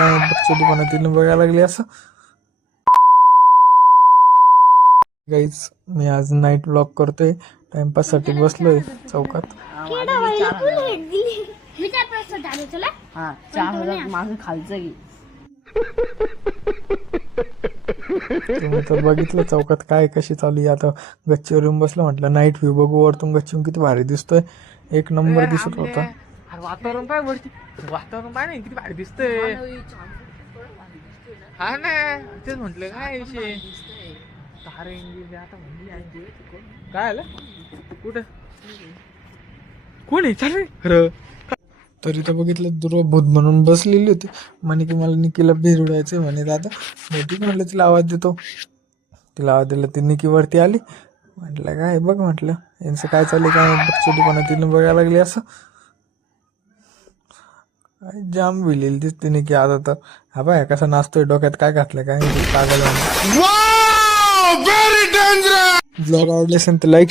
काय दुकानात तिने बघायला लागली असं. गाईज मी आज नाईट व्लॉग करतोय, टाइमपास साठी बसलोय चौकात. तुम्ही तर बघितलं चौकात काय कशी चालू आहे. आता गच्चीवर येऊन बसलो, म्हटलं नाईट व्ह्यू बघू वरतून गच्चीवरून, किती भारी दिसतोय, एक नंबर दिसत होता. वातावरण पाय वरती, वातावरण पाय नाही किती भारी दिसतंय. हा ना तेच म्हटलं काय विषय तारे आता म्हणली काय आलं कुठं कोणी चाल खरं. तरी तर बघितलं दुर्वाभूत म्हणून बसलेली होती, म्हणे की मला निकीला भिरडायचंय म्हणे. दादा ठीक म्हटलं, तिला आवाज देतो. तिला आवाज दिला, ती निकी वरती आली. म्हटलं काय बघ, म्हटलं यांचं काय चाललंय काय दुकानात तिने बघायला लागली असं. काय जाम भिलेली दिसते निकी आता तर. हा बाय कसा नाचतोय, डोक्यात काय घातलं काय पागल. ब्लॉग आवडले असेल तर लाईक